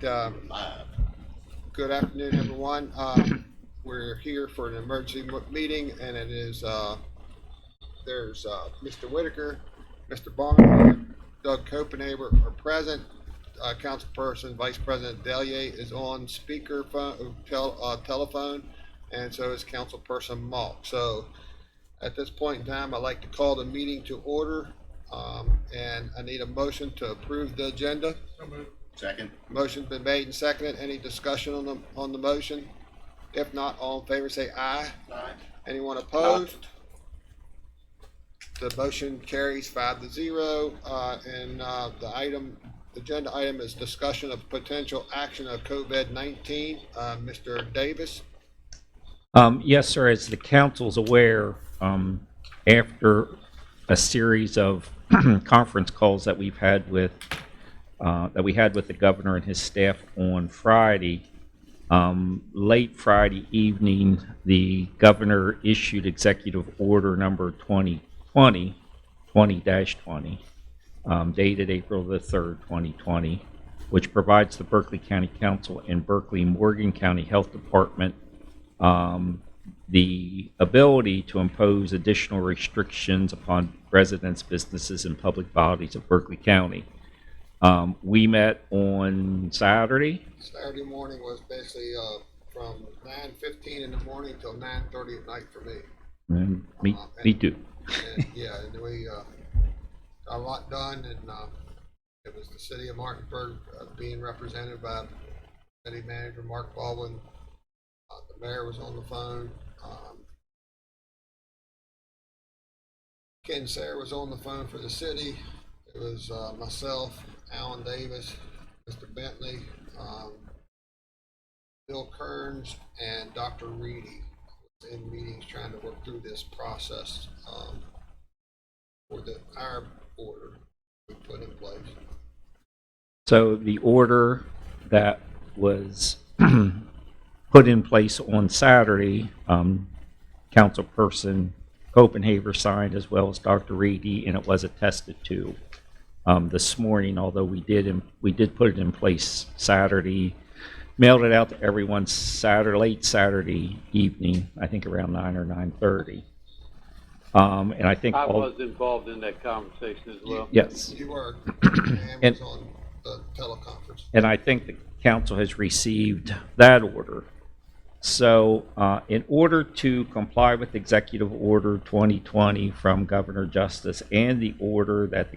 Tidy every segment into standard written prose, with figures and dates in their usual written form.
Good afternoon, everyone. We're here for an emergency meeting, and it is there's Mr. Whitaker, Mr. Barnhart, Doug Copenhaver are present. Councilperson Vice President Delier is on speaker phone, telephone, and so is Councilperson Malk. So at this point in time, I'd like to call the meeting to order, and I need a motion to approve the agenda. So moved. Second. Motion's been made and seconded. Any discussion on the motion? If not, all in favor say aye. Aye. Anyone opposed? The motion carries 5-0. And the agenda item is discussion of potential action of COVID-19. Mr. Davis. Yes, sir. As the council's aware, after a series of conference calls that we had with the governor and his staff on Friday, late Friday evening, the governor issued executive order number 2020-20, dated April the 3rd, 2020, which provides the Berkeley County Council and Berkeley Morgan County Health Department the ability to impose additional restrictions upon residents, businesses, and public bodies of Berkeley County. We met on Saturday. Saturday morning was basically from 9:15 in the morning till 9:30 at night for me. And me too. And, yeah, and we got a lot done, and it was the city of Martinsburg being represented by city manager Mark Baldwin. The mayor was on the phone. Ken Sayre was on the phone for the city. It was myself, Alan Davis, Mr. Bentley, Bill Kearns, and Dr. Reedy in meetings trying to work through this process for our order we put in place. So the order that was put in place on Saturday, Councilperson Copenhaver signed, as well as Dr. Reedy, and it was attested to this morning. Although we did put it in place Saturday, mailed it out to everyone late Saturday evening, I think around 9 or 9:30. And I think I was involved in that conversation as well. Yes, You were, and was on the teleconference. and I think the council has received that order. So in order to comply with Executive Order 2020 from Governor Justice and the order that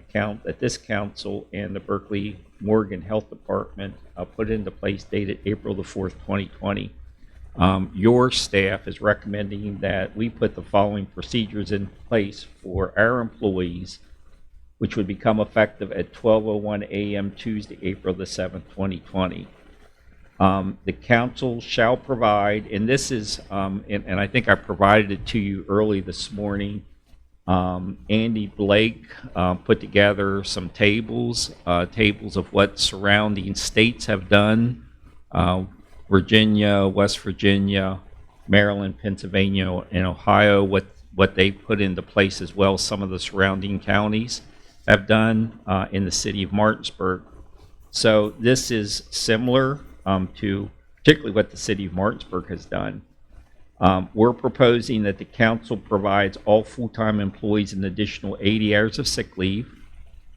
this council and the Berkeley Morgan Health Department put into place dated April the 4th, 2020, your staff is recommending that we put the following procedures in place for our employees, which would become effective at 12:01 a.m. Tuesday, April the 7th, 2020. The council shall provide, and this is, and I think I provided it to you early this morning. Andy Blake put together some tables of what surrounding states have done, Virginia, West Virginia, Maryland, Pennsylvania, and Ohio, what they put into place, as well as some of the surrounding counties have done in the city of Martinsburg. So this is similar to particularly what the city of Martinsburg has done. We're proposing that the council provides all full-time employees an additional 80 hours of sick leave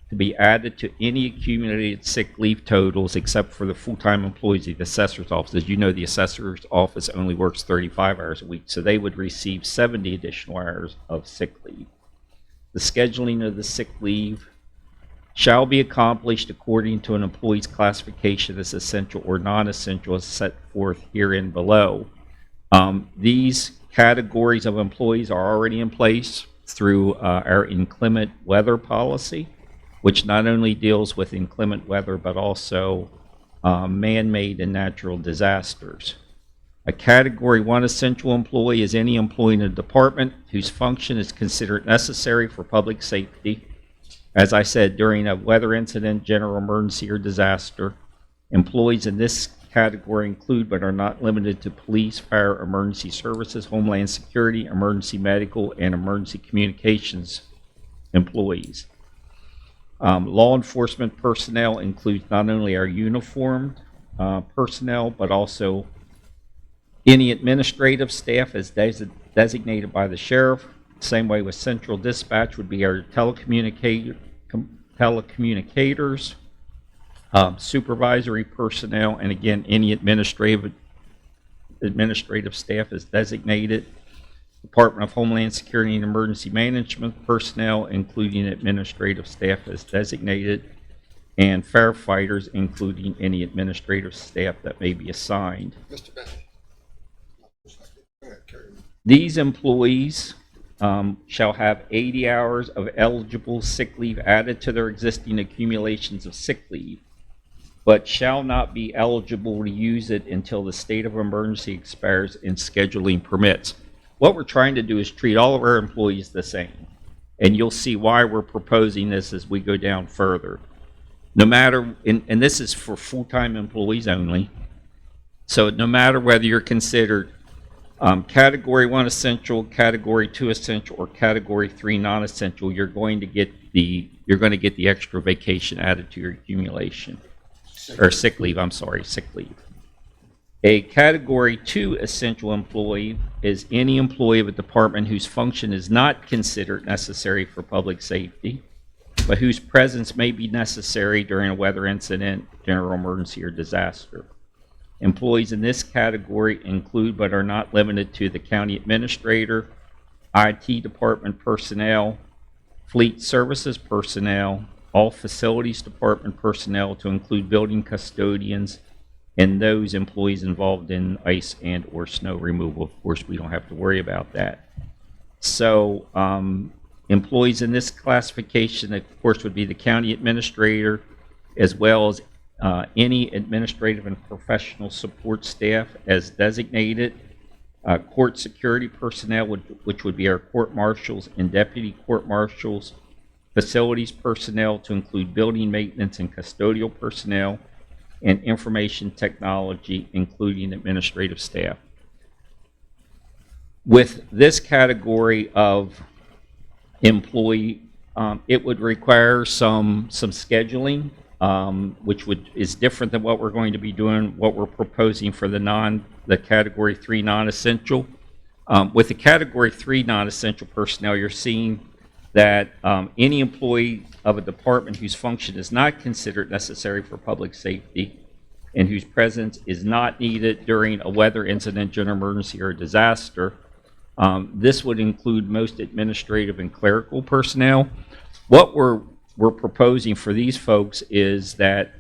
to be added to any accumulated sick leave totals except for the full-time employees of the assessor's office. As you know, the assessor's office only works 35 hours a week, so they would receive 70 additional hours of sick leave. The scheduling of the sick leave shall be accomplished according to an employee's classification as essential or non-essential as set forth herein below. These categories of employees are already in place through our inclement weather policy, which not only deals with inclement weather but also man-made and natural disasters. A Category 1 essential employee is any employee in a department whose function is considered necessary for public safety. As I said, during a weather incident, general emergency, or disaster. Employees in this category include but are not limited to police, fire, emergency services, homeland security, emergency medical, and emergency communications employees. Law enforcement personnel includes not only our uniformed personnel, but also any administrative staff as designated by the sheriff. Same way with central dispatch would be our telecommunicators, supervisory personnel, and again, any administrative staff is designated. Department of Homeland Security and Emergency Management personnel, including administrative staff as designated, and firefighters, including any administrative staff that may be assigned. Mr. Bentley. Go ahead, carry on. These employees shall have 80 hours of eligible sick leave added to their existing accumulations of sick leave, but shall not be eligible to use it until the state of emergency expires and scheduling permits. What we're trying to do is treat all of our employees the same, and you'll see why we're proposing this as we go down further. No matter, and this is for full-time employees only, so no matter whether you're considered Category 1 essential, Category 2 essential, or Category 3 non-essential, you're going to get the extra vacation added to your accumulation, or sick leave, sick leave. A Category 2 essential employee is any employee of a department whose function is not considered necessary for public safety, but whose presence may be necessary during a weather incident, general emergency, or disaster. Employees in this category include but are not limited to the county administrator, IT department personnel, fleet services personnel, all facilities department personnel to include building custodians, and those employees involved in ice and or snow removal. Of course, we don't have to worry about that. So employees in this classification, of course, would be the county administrator, as well as any administrative and professional support staff as designated, court security personnel, which would be our court marshals and deputy court marshals, facilities personnel to include building maintenance and custodial personnel, and information technology, including administrative staff. With this category of employee, it would require some scheduling, which is different than what we're going to be doing, what we're proposing for the Category 3 non-essential. With the Category 3 non-essential personnel, you're seeing that any employee of a department whose function is not considered necessary for public safety and whose presence is not needed during a weather incident, general emergency, or disaster. This would include most administrative and clerical personnel. What we're proposing for these folks is that